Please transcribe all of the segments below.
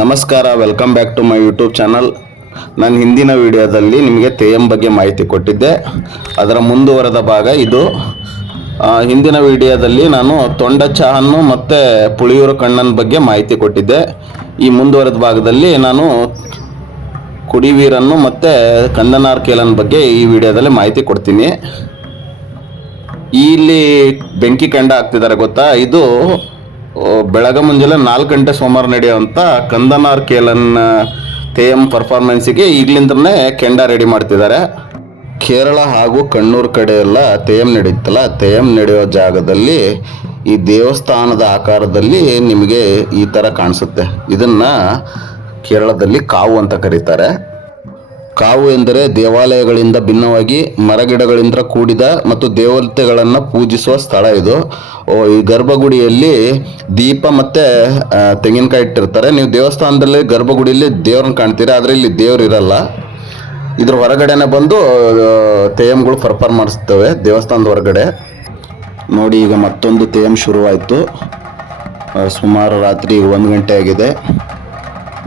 ನಮಸ್ಕಾರ, welcome back to my YouTube channel. ನಾನು ಹಿಂದಿನ ವಿಡಿಯೋದಲ್ಲಿ ನಿಮಗೆ ತೆಯ್ಯಂ ಬಗ್ಗೆ ಮಾಹಿತಿ ಕೊಟ್ಟಿದ್ದೆ. ಅದರ ಮುಂದುವರೆದ ಭಾಗ ಇದು. ಹಿಂದಿನ ವಿಡಿಯೋದಲ್ಲಿ ನಾನು ತೊಂಡ ಚಹನ್ನು ಮತ್ತು ಪುಳಿಯೂರು ಕಣ್ಣನ ಬಗ್ಗೆ ಮಾಹಿತಿ ಕೊಟ್ಟಿದ್ದೆ. ಈ ಮುಂದುವರೆದ ಭಾಗದಲ್ಲಿ ನಾನು ಕುಡಿವೀರನ್ನು ಮತ್ತು ಕಂದನಾರ್ ಕೇಲನ್ ಬಗ್ಗೆ ಈ ವಿಡಿಯೋದಲ್ಲಿ ಮಾಹಿತಿ ಕೊಡ್ತೀನಿ. ಇಲ್ಲಿ ಬೆಂಕಿ ಕೆಂಡ ಹಾಕ್ತಿದ್ದಾರೆ ಗೊತ್ತಾ? ಇದು ಬೆಳಗ್ಗೆ ಮುಂಜಾನೆ 4 ಗಂಟೆ ಸೋಮವಾರ ನಡೆಯುವಂಥ ಕಂದನಾರ್ ಕೇಲನ್ ತೆಯ್ಯಂ ಪರ್ಫಾರ್ಮೆನ್ಸಿಗೆ ಈಗಲಿಂದನೇ ಕೆಂಡ ರೆಡಿ ಮಾಡ್ತಿದ್ದಾರೆ. ಕೇರಳ ಹಾಗೂ ಕಣ್ಣೂರು ಕಡೆ ಎಲ್ಲ ತೆಯ್ಯಂ ನಡೆಯುತ್ತಲ್ಲ, ತೆಯ್ಯಂ ನಡೆಯೋ ಜಾಗದಲ್ಲಿ ಈ ದೇವಸ್ಥಾನದ ಆಕಾರದಲ್ಲಿ ನಿಮಗೆ ಈ ಥರ ಕಾಣಿಸುತ್ತೆ. ಇದನ್ನು ಕೇರಳದಲ್ಲಿ ಕಾವು ಅಂತ ಕರೀತಾರೆ. ಕಾವು ಎಂದರೆ ದೇವಾಲಯಗಳಿಂದ ಭಿನ್ನವಾಗಿ ಮರಗಿಡಗಳಿಂದ ಕೂಡಿದ ಮತ್ತು ದೇವತೆಗಳನ್ನು ಪೂಜಿಸುವ ಸ್ಥಳ ಇದು. ಈ ಗರ್ಭಗುಡಿಯಲ್ಲಿ ದೀಪ ಮತ್ತು ತೆಂಗಿನಕಾಯಿ ಇಟ್ಟಿರ್ತಾರೆ. ನೀವು ದೇವಸ್ಥಾನದಲ್ಲಿ ಗರ್ಭಗುಡಿಯಲ್ಲಿ ದೇವ್ರನ್ನ ಕಾಣ್ತೀರಾ, ಆದರೆ ಇಲ್ಲಿ ದೇವ್ರು ಇರಲ್ಲ. ಇದ್ರ ಹೊರಗಡೆನೆ ಬಂದು ತೆಯ್ಯಂಗಳು ಪರ್ಫಾರ್ಮ್ ಮಾಡಿಸ್ತವೆ ದೇವಸ್ಥಾನದ ಹೊರಗಡೆ. ನೋಡಿ, ಈಗ ಮತ್ತೊಂದು ತೆಯ್ಯಂ ಶುರುವಾಯಿತು. ಸುಮಾರು ರಾತ್ರಿ 1 ಗಂಟೆ ಆಗಿದೆ.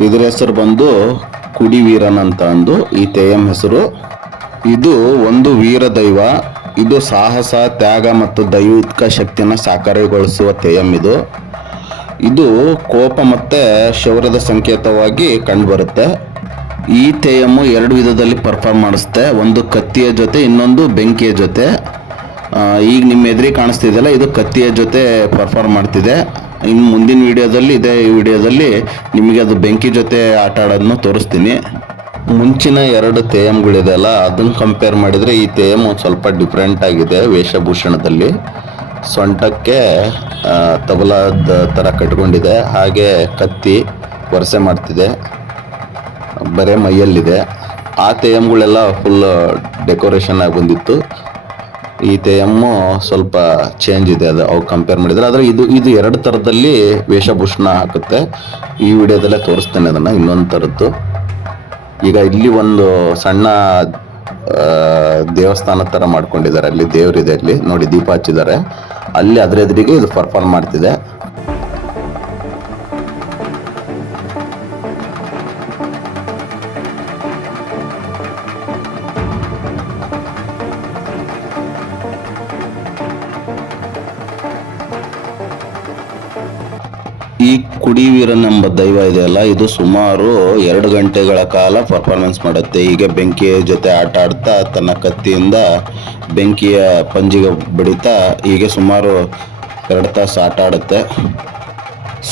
ಇದರ ಹೆಸರು ಬಂದು ಕುಡಿವೀರನ್ ಅಂತ ಅಂದು ಈ ತೆಯ್ಯಂ ಹೆಸರು. ಇದು ಒಂದು ವೀರ ದೈವ. ಇದು ಸಾಹಸ, ತ್ಯಾಗ ಮತ್ತು ದೈವಿಕ ಶಕ್ತಿಯನ್ನು ಸಾಕಾರಗೊಳಿಸುವ ತೆಯ್ಯಂ ಇದು ಕೋಪ ಮತ್ತು ಶೌರ್ಯದ ಸಂಕೇತವಾಗಿ ಕಂಡುಬರುತ್ತೆ. ಈ ತೆಯ್ಯಮ್ಮು 2 ವಿಧದಲ್ಲಿ ಪರ್ಫಾರ್ಮ್ ಮಾಡಿಸುತ್ತೆ. ಒಂದು ಕತ್ತಿಯ ಜೊತೆ, ಇನ್ನೊಂದು ಬೆಂಕಿಯ ಜೊತೆ. ಈಗ ನಿಮ್ಮ ಎದುರಿಗೆ ಕಾಣಿಸ್ತಿದೆಯಲ್ಲ, ಇದು ಕತ್ತಿಯ ಜೊತೆ ಪರ್ಫಾರ್ಮ್ ಮಾಡ್ತಿದೆ. ಇನ್ನು ಮುಂದಿನ ವಿಡಿಯೋದಲ್ಲಿ, ಈ ವಿಡಿಯೋದಲ್ಲಿ ನಿಮಗೆ ಅದು ಬೆಂಕಿ ಜೊತೆ ಆಟ ಆಡೋದನ್ನು ತೋರಿಸ್ತೀನಿ. ಮುಂಚಿನ 2 ತೆಯ್ಯಂಗಳಿದೆಯಲ್ಲ, ಅದನ್ನು ಕಂಪೇರ್ ಮಾಡಿದರೆ ಈ ತೆಯ್ಯಂ ಒಂದು ಸ್ವಲ್ಪ ಡಿಫ್ರೆಂಟ್ ಆಗಿದೆ ವೇಷಭೂಷಣದಲ್ಲಿ. ಸೊಂಟಕ್ಕೆ ತಬಲಾದ ಥರ ಕಟ್ಕೊಂಡಿದೆ, ಹಾಗೆ ಕತ್ತಿ ವರ್ಷೆ ಮಾಡ್ತಿದೆ, ಬರೇ ಮೈಯಲ್ಲಿದೆ. ಆ ತೆಯ್ಯಂಗಳೆಲ್ಲ ಫುಲ್ ಡೆಕೋರೇಷನ್ ಆಗಿ ಬಂದಿತ್ತು. ಈ ತೆಯ್ಯಮ್ಮು ಸ್ವಲ್ಪ ಚೇಂಜ್ ಇದೆ ಅದು ಅವು ಕಂಪೇರ್ ಮಾಡಿದರೆ. ಆದರೆ ಇದು 2 ಥರದಲ್ಲಿ ವೇಷಭೂಷಣ ಹಾಕುತ್ತೆ. ಈ ವಿಡಿಯೋದಲ್ಲೇ ತೋರಿಸ್ತೇನೆ ಅದನ್ನು, ಇನ್ನೊಂದು ಥರದ್ದು. ಈಗ ಇಲ್ಲಿ ಒಂದು ಸಣ್ಣ ದೇವಸ್ಥಾನ ಥರ ಮಾಡ್ಕೊಂಡಿದ್ದಾರೆ. ಅಲ್ಲಿ ದೇವರಿದೆ, ಅಲ್ಲಿ ನೋಡಿ ದೀಪ ಹಚ್ಚಿದ್ದಾರೆ. ಅಲ್ಲಿ ಅದರ ಎದುರಿಗೆ ಇದು ಪರ್ಫಾರ್ಮ್ ಮಾಡ್ತಿದೆ. ಈ ಕುಡಿವೀರನ್ ಎಂಬ ದೈವ ಇದೆಯಲ್ಲ, ಇದು ಸುಮಾರು 2 ಗಂಟೆಗಳ ಕಾಲ ಪರ್ಫಾರ್ಮೆನ್ಸ್ ಮಾಡುತ್ತೆ. ಹೀಗೆ ಬೆಂಕಿಯ ಜೊತೆ ಆಟ ಆಡ್ತಾ ತನ್ನ ಕತ್ತಿಯಿಂದ ಬೆಂಕಿಯ ಪಂಜಿಗೆ ಬಡಿತಾ ಹೀಗೆ ಸುಮಾರು 2 ತಾಸು ಆಟ ಆಡುತ್ತೆ.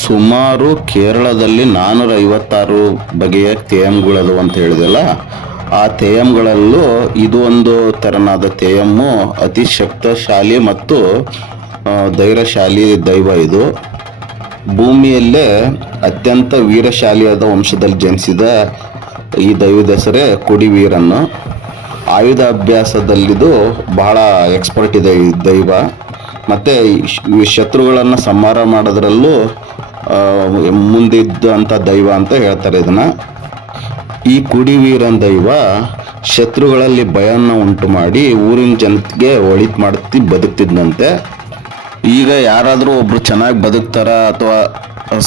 ಸುಮಾರು ಕೇರಳದಲ್ಲಿ 456 ಬಗೆಯ ತೆಯ್ಯಂಗಳದು ಅಂತ ಹೇಳಿದೆಯಲ್ಲ, ಆ ತೆಯ್ಯಂಗಳಲ್ಲೂ ಇದು ಒಂದು ತೆರನಾದ ತೆಯ್ಯಮ್ಮು ಅತಿ ಶಕ್ತಿಶಾಲಿ ಮತ್ತು ಧೈರ್ಯಶಾಲಿ ದೈವ. ಇದು ಭೂಮಿಯಲ್ಲೇ ಅತ್ಯಂತ ವೀರಶಾಲಿಯಾದ ವಂಶದಲ್ಲಿ ಜನಿಸಿದ ಈ ದೈವದ ಹೆಸರೇ ಕುಡಿವೀರನ್ನು. ಆಯುಧ ಅಭ್ಯಾಸದಲ್ಲಿದು ಬಹಳ ಎಕ್ಸ್ಪರ್ಟ್ ಇದೆ ಈ ದೈವ. ಮತ್ತು ಶತ್ರುಗಳನ್ನು ಸಂಹಾರ ಮಾಡೋದ್ರಲ್ಲೂ ಮುಂದಿದ್ದಂಥ ದೈವ ಅಂತ ಹೇಳ್ತಾರೆ ಇದನ್ನು. ಈ ಕುಡಿವೀರನ್ ದೈವ ಶತ್ರುಗಳಲ್ಲಿ ಭಯವನ್ನು ಉಂಟು ಮಾಡಿ ಊರಿನ ಜನತೆಗೆ ಒಳಿತು ಮಾಡ್ತಿ ಬದುಕ್ತಿದ್ದಂತೆ. ಈಗ ಯಾರಾದರೂ ಒಬ್ರು ಚೆನ್ನಾಗಿ ಬದುಕ್ತಾರ ಅಥವಾ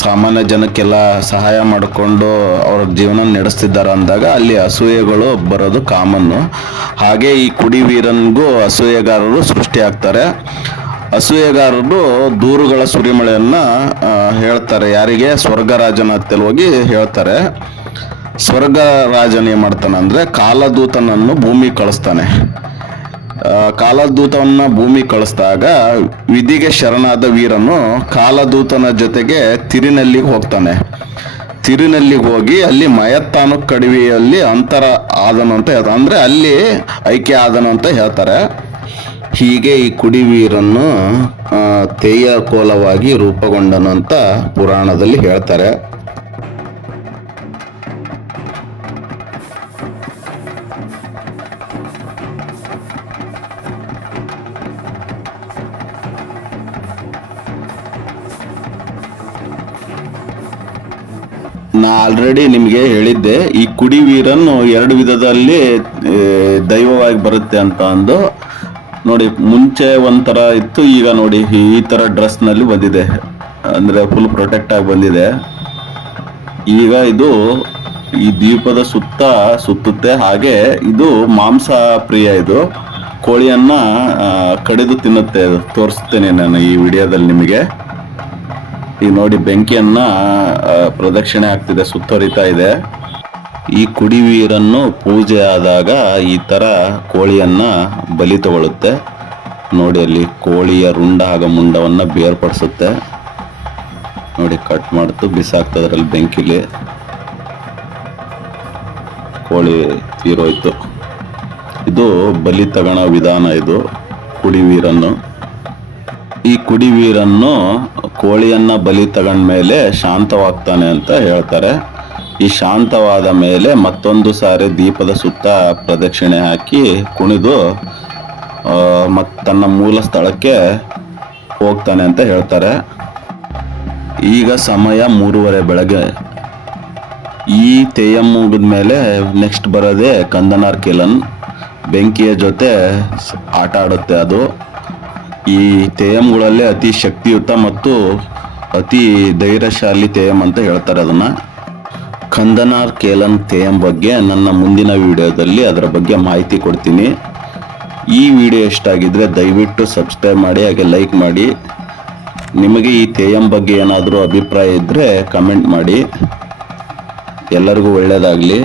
ಸಾಮಾನ್ಯ ಜನಕ್ಕೆಲ್ಲ ಸಹಾಯ ಮಾಡಿಕೊಂಡು ಅವ್ರ ಜೀವನ ನಡೆಸ್ತಿದ್ದಾರೆ ಅಂದಾಗ ಅಲ್ಲಿ ಅಸೂಯೆಗಳು ಬರೋದು ಕಾಮನ್ನು. ಹಾಗೆ ಈ ಕುಡಿವೀರನ್ಗೂ ಅಸೂಯೆಗಾರರು ಸೃಷ್ಟಿಯಾಗ್ತಾರೆ. ಅಸೂಯೆಗಾರರು ದೂರುಗಳ ಸುರಿಮಳೆಯನ್ನು ಹೇಳ್ತಾರೆ. ಯಾರಿಗೆ? ಸ್ವರ್ಗರಾಜನ ಹತ್ತಿರ ಹೋಗಿ ಹೇಳ್ತಾರೆ. ಸ್ವರ್ಗರಾಜನ ಏನು ಮಾಡ್ತಾನೆ ಅಂದರೆ ಕಾಲದೂತನನ್ನು ಭೂಮಿ ಕಳಿಸ್ತಾನೆ. ಕಾಲದೂತವನ್ನು ಭೂಮಿ ಕಳಿಸಿದಾಗ ವಿಧಿಗೆ ಶರಣಾದ ವೀರನು ಕಾಲದೂತನ ಜೊತೆಗೆ ತಿರಿನಲ್ಲಿಗೆ ಹೋಗ್ತಾನೆ. ತಿರಿನಲ್ಲಿಗೆ ಹೋಗಿ ಅಲ್ಲಿ ಮಯತ್ತಾನು ಕಡಿವೆಯಲ್ಲಿ ಅಂತರ ಆದನು ಅಂತ ಹೇಳ್ತಾರೆ, ಅಂದರೆ ಅಲ್ಲಿ ಐಕ್ಯ ಆದನು ಅಂತ ಹೇಳ್ತಾರೆ. ಹೀಗೆ ಈ ಕುಡಿವೀರನ್ನು ತೆಯ್ಯ ಕೋಲವಾಗಿ ರೂಪುಗೊಂಡನು ಅಂತ ಪುರಾಣದಲ್ಲಿ ಹೇಳ್ತಾರೆ. ನಾ ಆಲ್ರೆಡಿ ನಿಮಗೆ ಹೇಳಿದ್ದೆ, ಈ ಕುಡಿವೀರನ್ನು 2 ವಿಧದಲ್ಲಿ ದೈವವಾಗಿ ಬರುತ್ತೆ ಅಂತ ಅಂದು. ನೋಡಿ, ಮುಂಚೆ ಒಂಥರ ಇತ್ತು, ಈಗ ನೋಡಿ ಈ ಥರ ಡ್ರೆಸ್ನಲ್ಲಿ ಬಂದಿದೆ. ಅಂದರೆ ಫುಲ್ ಪ್ರೊಟೆಕ್ಟ್ ಆಗಿ ಬಂದಿದೆ. ಈಗ ಇದು ಈ ದ್ವೀಪದ ಸುತ್ತ ಸುತ್ತುತ್ತೆ. ಹಾಗೆ ಇದು ಮಾಂಸ ಪ್ರಿಯ. ಇದು ಕೋಳಿಯನ್ನ ಕಡಿದು ತಿನ್ನುತ್ತೆ. ತೋರಿಸ್ತೇನೆ ನಾನು ಈ ವಿಡಿಯೋದಲ್ಲಿ ನಿಮಗೆ. ಈಗ ನೋಡಿ, ಬೆಂಕಿಯನ್ನ ಪ್ರದಕ್ಷಿಣೆ ಆಗ್ತಿದೆ, ಸುತ್ತುವರಿತಾ ಇದೆ. ಈ ಕುಡಿವೀರನ್ನು ಪೂಜೆ ಆದಾಗ ಈ ತರ ಕೋಳಿಯನ್ನ ಬಲಿ ತಗೊಳ್ಳುತ್ತೆ. ನೋಡಿ, ಅಲ್ಲಿ ಕೋಳಿಯ ರುಂಡ ಹಾಗೂ ಮುಂಡವನ್ನ ಬೇರ್ಪಡಿಸುತ್ತೆ. ನೋಡಿ, ಕಟ್ ಮಾಡ್ತು ಬಿಸಾಕ್ತದೆ ಅದರಲ್ಲಿ ಬೆಂಕಿಲಿ. ಕೋಳಿ ತೀರೋಯ್ತು. ಇದು ಬಲಿ ತಗೊಳ್ಳೋ ವಿಧಾನ. ಇದು ಕುಡಿವೀರನ್ನು. ಈ ಕುಡಿವೀರನ್ನು ಕೋಳಿಯನ್ನ ಬಲಿ ತಗೊಂಡ್ಮೇಲೆ ಶಾಂತವಾಗ್ತಾನೆ ಅಂತ ಹೇಳ್ತಾರೆ. ಈ ಶಾಂತವಾದ ಮೇಲೆ ಮತ್ತೊಂದು ಸಾರಿ ದೀಪದ ಸುತ್ತ ಪ್ರದಕ್ಷಿಣೆ ಹಾಕಿ ಕುಣಿದು ತನ್ನ ಮೂಲ ಸ್ಥಳಕ್ಕೆ ಹೋಗ್ತಾನೆ ಅಂತ ಹೇಳ್ತಾರೆ. ಈಗ ಸಮಯ 3:30 ಬೆಳಗ್ಗೆ. ಈ ತೆಯ್ಯಂ ಮುಗಿದ ಮೇಲೆ ನೆಕ್ಸ್ಟ್ ಬರೋದೇ ಕಂದನಾರ್ ಕೇಲನ್. ಬೆಂಕಿಯ ಜೊತೆ ಆಟ ಆಡುತ್ತೆ ಅದು. ಈ ತೆಯ್ಯಂಗಳಲ್ಲೇ ಅತಿ ಶಕ್ತಿಯುತ ಮತ್ತು ಅತಿ ಧೈರ್ಯಶಾಲಿ ತೆಯ್ಯಂ ಅಂತ ಹೇಳ್ತಾರೆ ಅದನ್ನ. ಕಂದನಾರ್ ಕೇಲನ್ ತೆಯ್ಯಂ ಬಗ್ಗೆ ನನ್ನ ಮುಂದಿನ ವಿಡಿಯೋದಲ್ಲಿ ಅದರ ಬಗ್ಗೆ ಮಾಹಿತಿ ಕೊಡ್ತೀನಿ. ಈ ವಿಡಿಯೋ ಇಷ್ಟ ಆಗಿದ್ರೆ ದಯವಿಟ್ಟು ಸಬ್ಸ್ಕ್ರೈಬ್ ಮಾಡಿ, ಹಾಗೆ ಲೈಕ್ ಮಾಡಿ. ನಿಮಗೆ ಈ ತೆಯ್ಯಂ ಬಗ್ಗೆ ಏನಾದರೂ ಅಭಿಪ್ರಾಯ ಇದ್ದರೆ ಕಮೆಂಟ್ ಮಾಡಿ. ಎಲ್ಲರಿಗೂ ಒಳ್ಳೆಯದಾಗಲಿ.